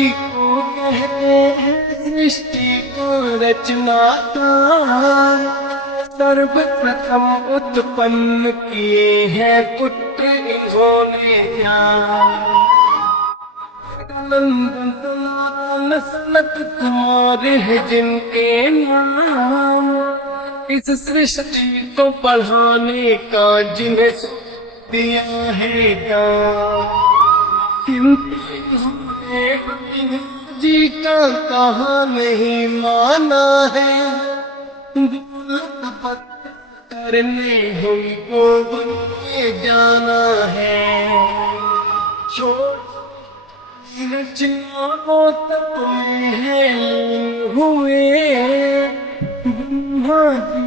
इसी को कहते हैं सृष्टि को रचनाता। सर्वप्रथम उत्पन्न किए हैं पुत्र इन्होंने यहाँ। नंदन सनत कुमार है जिनके नाम, इस सृष्टि को बढ़ाने का जिन्हें दिया है दान। किंतु इन्होंने जी का कहा नहीं माना है, करने हमको बन के जाना है। रचनाओं तक में हुए ब्रह्मा जी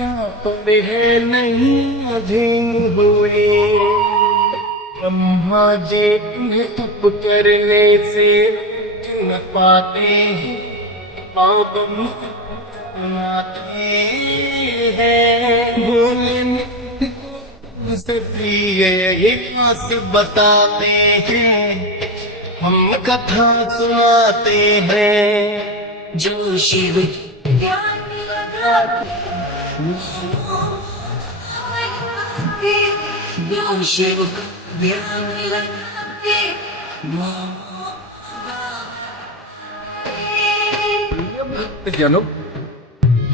यहाँ पर है नहीं अधीन हुए। ब्रह्मा जी इन्हें तप करने से न पाते पावन बनाते हैं। भोले से प्रिय इतिहास बताते हैं, हम कथा सुनाते हैं। जो शिव ज्ञानी लगाते, जो शिव ज्ञानी लगाते। भक्तजनों,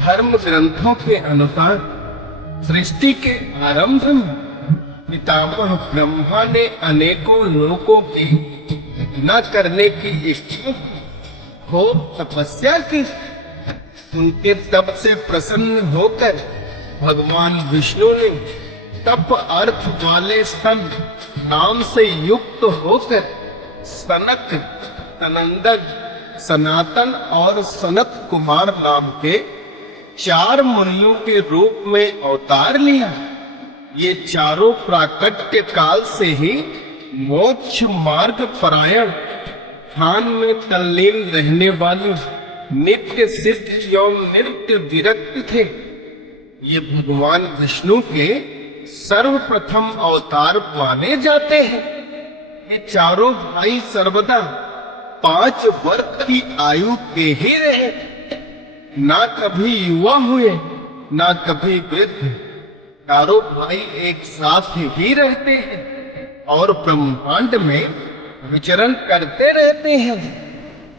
धर्म ग्रंथों के अनुसार सृष्टि के आरंभ में पितामह ब्रह्मा ने अनेकों लोकों की न करने की इच्छा हो तपस्या की। उनके तप से प्रसन्न होकर भगवान विष्णु ने तप अर्थ वाले स्तन नाम से युक्त होकर सनक, सनंदक, सनातन और सनत कुमार नाम के 4 मुनियों के रूप में अवतार लिया। ये चारों प्राकट्य काल से ही मोक्ष मार्ग परायण, ध्यान में तल्लीन रहने वाले, नित्य सिद्ध एवं नित्य विरक्त थे। ये भगवान विष्णु के सर्वप्रथम अवतार माने जाते हैं। ये चारों भाई सर्वदा 5 वर्ष की आयु के ही रहे, ना कभी युवा हुए ना कभी वृद्ध। चारों भाई एक साथ ही रहते हैं और ब्रह्मांड में विचरण करते रहते हैं।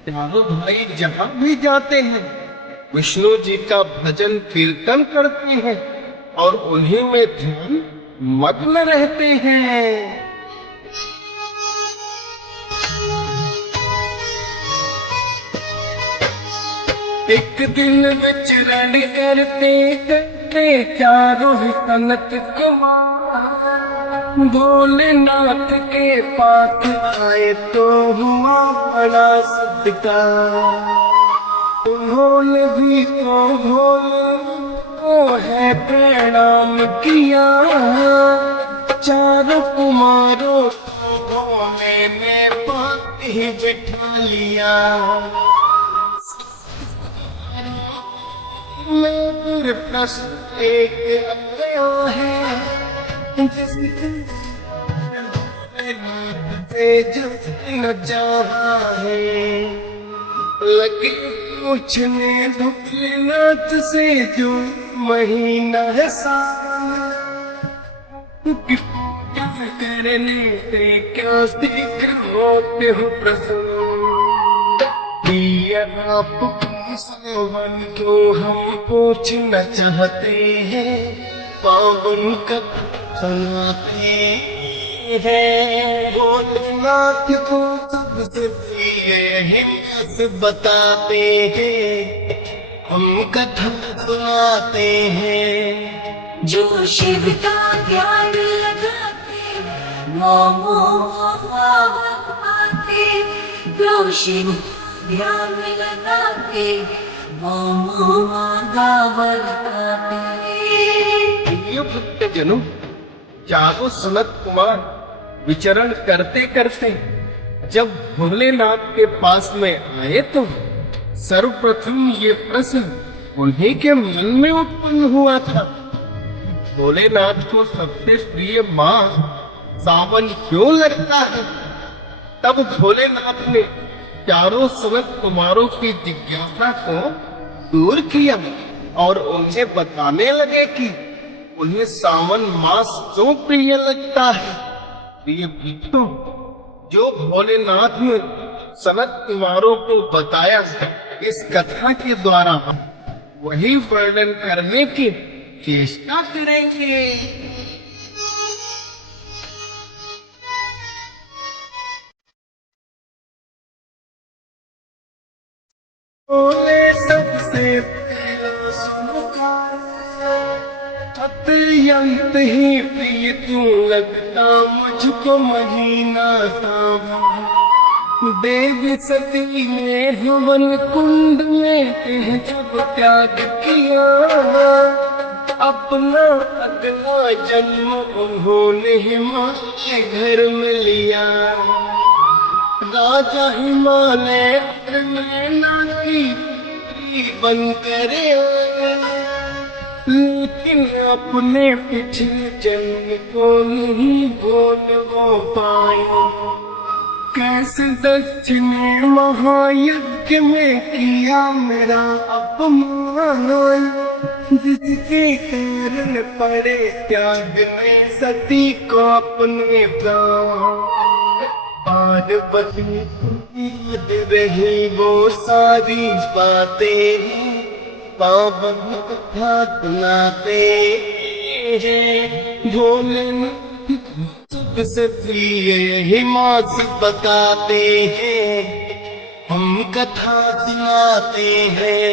चारों भाई जहां भी जाते हैं विष्णु जी का भजन कीर्तन करते हैं और उन्हीं में ध्यान मग्न रहते हैं। एक दिन विचरण करते करते चारों ही सनत कुमार भोलेनाथ के पास आए तो हुआ बड़ा सत्कार। उन्होंने भी तो भोले को है प्रणाम किया। चारों कुमारों को भोले ने पास ही बिठा लिया। मेरे प्रश्न एक गया है, न चाहा है। लगे पूछने भोलेनाथ से जो महीना है सावन, क्या करने से क्या सीख होते हो प्रसन्न। आप सावन को हम पूछना चाहते हैं, पावन कब सुनाते हैं। भोलेनाथ को सबसे प्रिय हिम्मत बताते हैं, हम कथा सुनाते हैं। जो शिव का ध्यान लगाते मोमो आते, जो शिव ध्यान लगाते भक्तजनों, चारों सनत कुमार विचरण करते करते जब भोलेनाथ के पास में आए तो सर्वप्रथम ये प्रश्न उन्हीं के मन में उत्पन्न हुआ था। भोलेनाथ को सबसे प्रिय मास सावन क्यों लगता है? तब भोलेनाथ ने चारों सनत कुमारों की जिज्ञासा को दूर किया और उन्हें बताने लगे कि उन्हें सावन मास क्यों प्रिय लगता है। प्रिय भक्तों, जो भोलेनाथ ने सनत कुमारों को बताया इस कथा के द्वारा हम वही वर्णन करने की चेष्टा करेंगे। बोले सबसे अत्यंत ही प्रिय तू लगता मुझको महीना सावन। देवी सती ने हवन कुंड में जब त्याग किया, अपना अगला जन्म उन्होंने माँ के घर में लिया। राजा हिमालय की बनकर आया, लेकिन अपने पिछले जन्म को नहीं भूल वो पाया। कैसे दक्ष ने महायज्ञ में किया मेरा अपमान, जिसके कारण पड़े त्याग में सती को अपने प्राण। पार्वती रही वो सारी बातें, पावन कथा सुनाते हैं। भोलेनाथ सबसे प्रिय हिमास बताते हैं, हम कथा सुनाते हैं।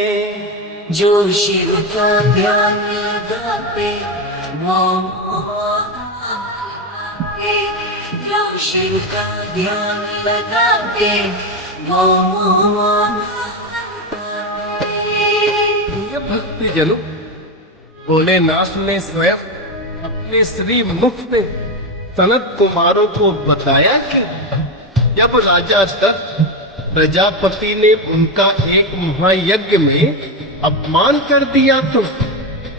जो शिव का ध्यान लगाते वो जो शिव का ध्यान लगाते वो प्रिय भक्तजनों, भोलेनाथ ने स्वयं अपने श्री मुख से सनत कुमारों को बताया कि जब राजा दत्त प्रजापति ने उनका एक महायज्ञ में अपमान कर दिया तो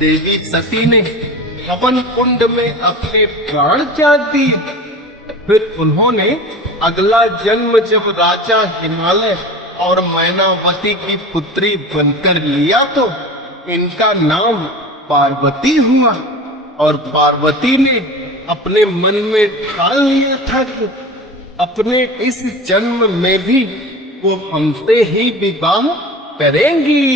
देवी सती ने हवन कुंड में अपने प्राण त्याग दिए। फिर उन्होंने अगला जन्म जब राजा हिमालय और मैनावती की पुत्री बनकर लिया तो इनका नाम पार्वती हुआ। और पार्वती ने अपने मन में ठान लिया था कि अपने इस जन्म में भी वो हमसे ही विवाह करेंगी।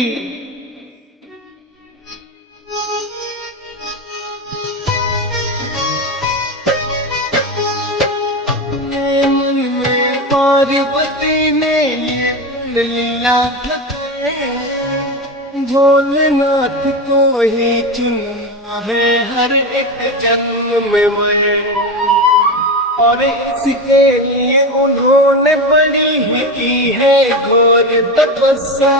पार्वती ने ये लिया था भोलेनाथ को ही चुना है हर एक जन्म में मैंने, और इसके लिए उन्होंने बड़ी ही की है घोर तपस्या।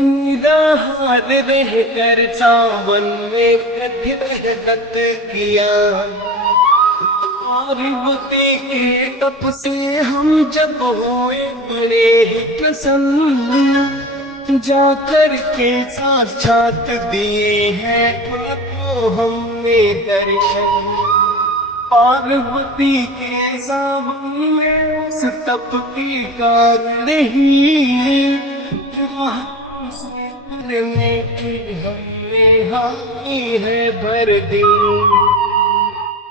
निराहार रहकर सावन में कथित व्रत किया। पार्वती के तप से हम जब हुए बड़े ही प्रसन्न, जाकर के साक्षात दिए हैं आपको हमने दर्शन। पार्वती के सावन में उस तप की कारण ही करने की हमने हानि है भर दी।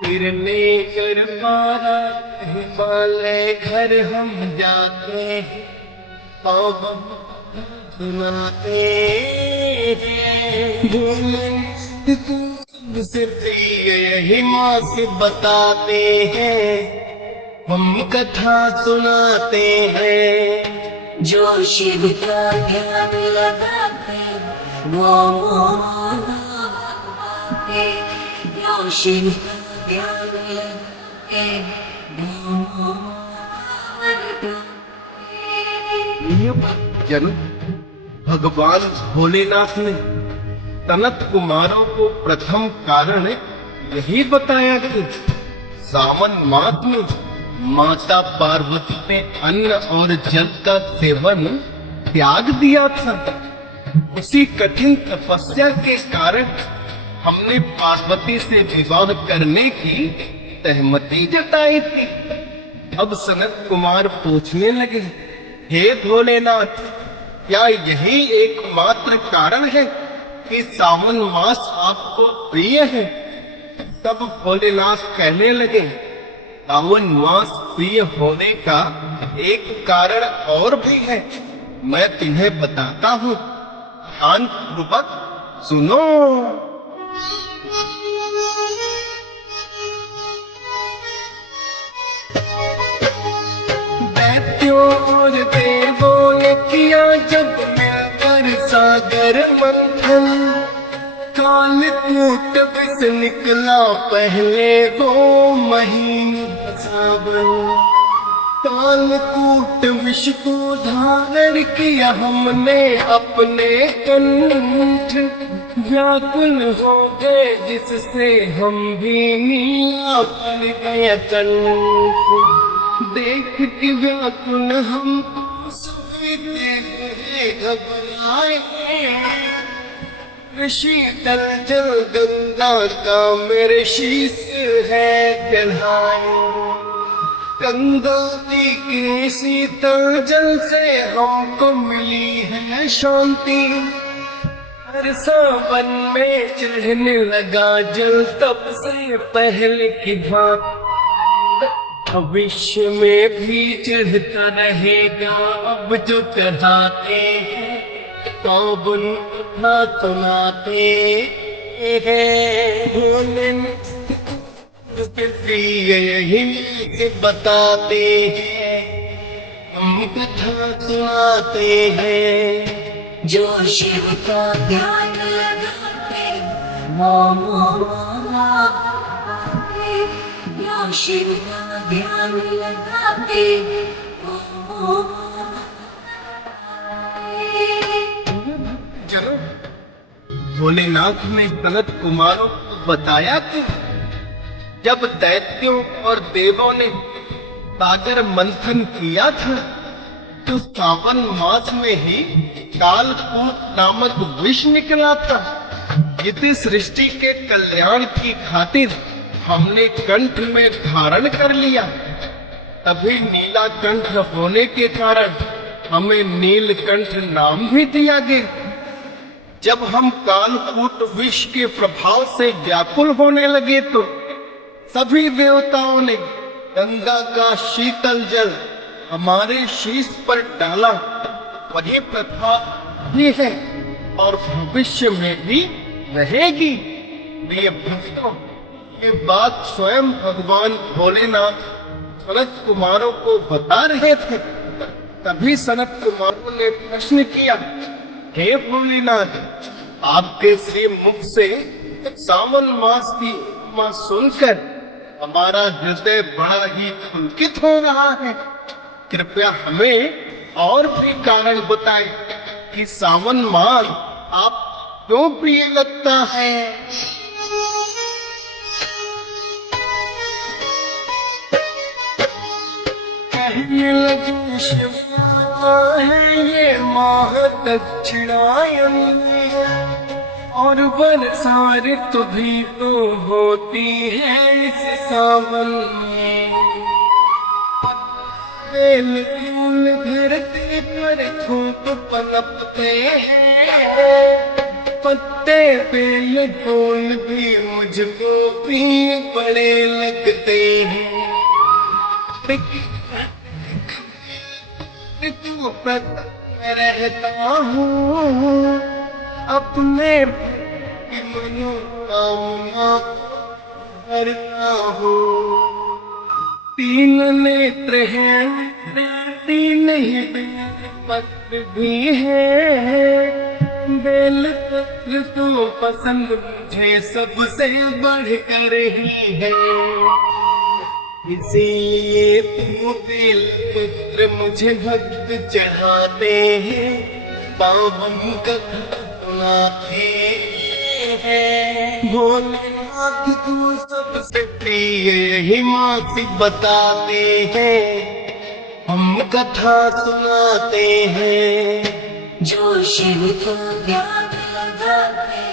फिरने कर पारा हिमालय घर हम जाते हैं, पावन सुनाते से प्रिय हिमास बताते हैं, हम कथा सुनाते हैं। जो शिव का ध्यान लगाते वो जो शिव का ध्यान लगाते वो जन भगवान भोलेनाथ ने सनत कुमारों को प्रथम कारण यही बताया कि सावन मास में माता पार्वती ने अन्न और जल का सेवन त्याग दिया था। उसी कठिन तपस्या के कारण हमने पार्वती से विवाह करने की सहमति जताई थी। अब सनत कुमार पूछने लगे, हे भोलेनाथ, क्या यही एकमात्र कारण है कि सावन मास आपको प्रिय है? तब भोलेनाथ कहने लगे, सावन मास प्रिय होने का एक कारण और भी है, मैं तुम्हें बताता हूँ, ध्यान पूर्वक सुनो। दैत्यों और देवों ने किया जब मिलकर सागर मंथन, कालकूट विष निकला पहले वो महीन सावन। कालकूट विष को धारण किया हमने अपने कंठ, व्याकुल हो गए जिससे हम भी नीला पड़ गए कंठ। देख के व्याकुल हम सभी देख घबराए, शीतल जल गंगा का मेरे शीश है चढ़ाए। गंगा जी के शीतल जल से हमको मिली है शांति, हर सावन में चढ़ने लगा जल तब से पहले की भांति, भविष्य में भी चढ़ता रहेगा अब जो चढ़ाते हैं, सावन कथा सुनाते हैं, यही बताते हैं, हम कथा सुनाते हैं। जो शिव का ध्यान लगाते, ओम ओम लगाते, जो शिव का ध्यान लगाते, ओम ओम चलो, भोलेनाथ ने सनत कुमारों को बताया कि जब दैत्यों और देवों ने सागर मंथन किया था, तो सावन मास में ही कालकूट नामक विष निकला था। इस सृष्टि के कल्याण की खातिर हमने कंठ में धारण कर लिया, तभी नीला कंठ होने के कारण हमें नीलकंठ नाम भी दिया गया। जब हम कालकूट विष के प्रभाव से व्याकुल होने लगे तो सभी देवताओं ने गंगा का शीतल जल हमारे शीश पर डाला। वही प्रथा भी है और भविष्य में भी रहेगी। प्रिय भक्तों, ये बात स्वयं भगवान भोलेनाथ सनत कुमारों को बता रहे थे। तभी सनत कुमारों ने प्रश्न किया, हे भोलेनाथ, आपके श्री मुख से सावन मास की महिमा सुनकर हमारा हृदय बड़ा ही पुलकित हो रहा है। कृपया हमें और भी कारण बताएं कि सावन मास आप क्यों प्रिय लगता है। कहने लगे, शिव है ये माह दक्षिणायन, और बरसात भी तो होती है इस सावन में। बेल फूल धरती पर धूप पनपते हैं, पत्ते बेल फूल भी मुझको भी बड़े लगते हैं। मैं रहता हूँ अपने मनोकामना करता हूँ। तीन नेत्र हैं, तीन ही पत्र भी है। बेल पत्र तो पसंद मुझे सबसे बढ़कर ही है, इसीलिए तुम बेल पत्र मुझे भक्त चढ़ाते हैं, पावन कथा सुनाते हैं। भोलेनाथ को सबसे प्रिय ही माती बताते हैं, हम कथा सुनाते हैं। जो शिव का ध्यान लगाते,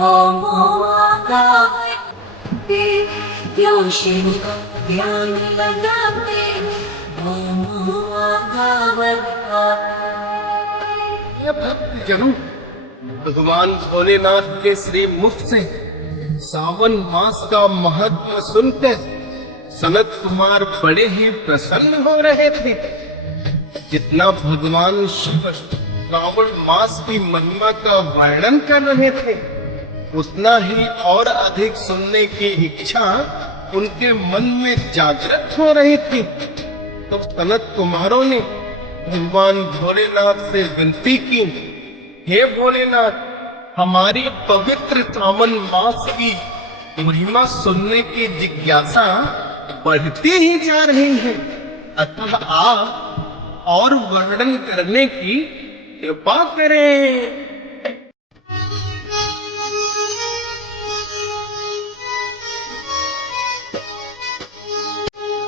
ओम ओम लगाते, जोशी को ध्यान लगाते ये भक्त जनों, भगवान भोलेनाथ के श्री मुख से सावन मास का महत्व सुनकर सनत कुमार बड़े ही प्रसन्न हो रहे थे। जितना भगवान शिव श्रावण मास की महिमा का वर्णन कर रहे थे, उतना ही और अधिक सुनने की इच्छा उनके मन में जागृत हो रही थी। तो सनत कुमारों ने भगवान भोलेनाथ से विनती की, हे भोलेनाथ, हमारी पवित्र सावन मास की महिमा सुनने की जिज्ञासा बढ़ती ही जा रही है, अतः आप और वर्णन करने की कृपा करें।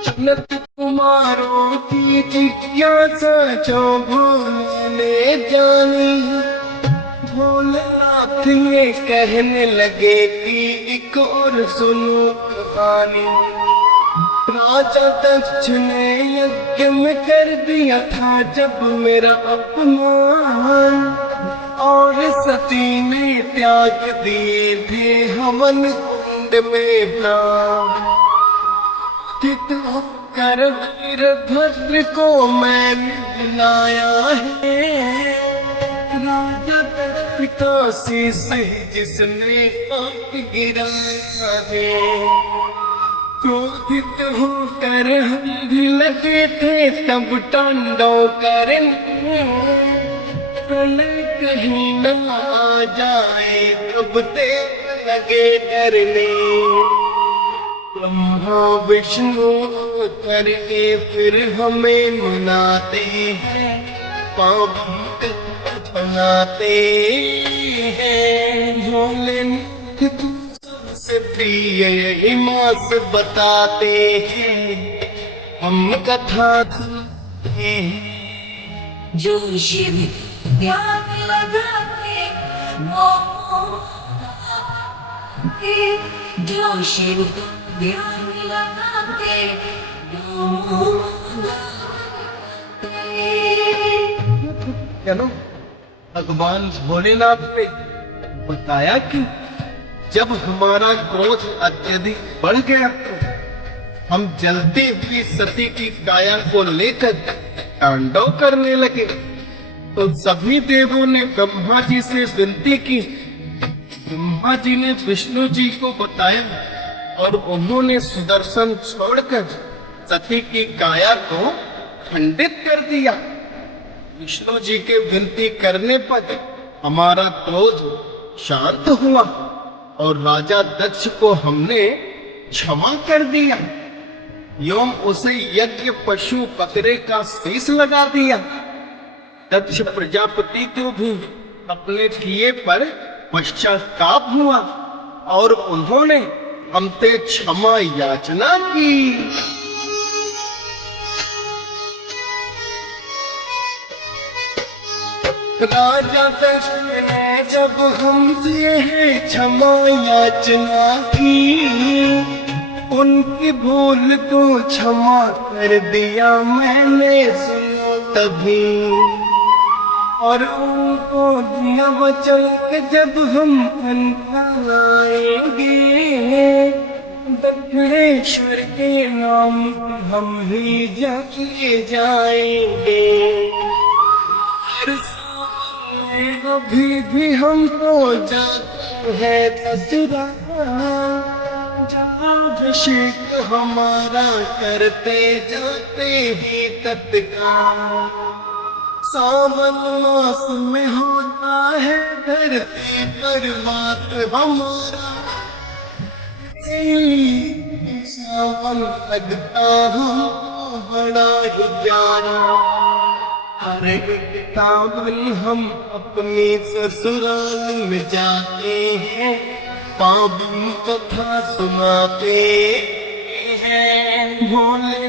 सनत कुमारों की जिज्ञासा जो भोले जानी, भोलेनाथ ये कहने लगे कि एक और सुनो कहानी। राजा दक्ष ने यज्ञ में कर दिया था जब मेरा अपमान, और सती ने त्याग दिए थे हवन कुंड में प्राण। कर वीरभद्र को मैंने बुलाया है, राजा दक्ष का शीश जिसने आग गिराया है। क्रोधित होकर हम भी लगे थे तब तांडव करने, प्रलय कहीं न आ जाए तब देव लगे डरने। ब्रह्मा विष्णु करके फिर हमें मनाते हैं, पावन बनाते हैं। भोलेनाथ सबसे प्रिय यही मास बताते हैं, हम कथा सुनते हैं। जो शिव ध्यान लगाते जो शिव ध्यान लगाते चलो, भगवान भोलेनाथ ने बताया कि जब हमारा क्रोध अत्यधिक बढ़ गया तो हम जलती हुई सती की काया को लेकर तांडव करने लगे। तो सभी देवों ने ब्रह्मा जी से विनती की। ब्रह्मा जी ने विष्णु जी को बताया और उन्होंने सुदर्शन छोड़कर सती की काया को खंडित कर दिया। विष्णु जी के विनती करने पर हमारा क्रोध शांत हुआ और राजा दक्ष को हमने क्षमा कर दिया, एवं उसे यज्ञ पशु बकरे का शीश लगा दिया। दक्ष प्रजापति को भी अपने किए पर पश्चाताप हुआ और उन्होंने हमसे क्षमा याचना की। राजा दक्ष ने जब हमसे क्षमा याचना की, उनकी भूल को क्षमा कर दिया मैंने, सुनो तभी। और उनको दिया वचन कि जब हम आएंगे दक्षिणेश्वर के नाम हम ही जाके जाएंगे। अभी भी हमको जाते हैं ससुराल, अभिषेक हमारा करते जाते ही तत्काल। सावन मास में होता है धरती पर मात हमारा, सावन लगता हमको बड़ा ही प्यारा। हर एक सावन हम अपनी ससुराल में जाते हैं, पावन कथा सुनाते हैं। भोले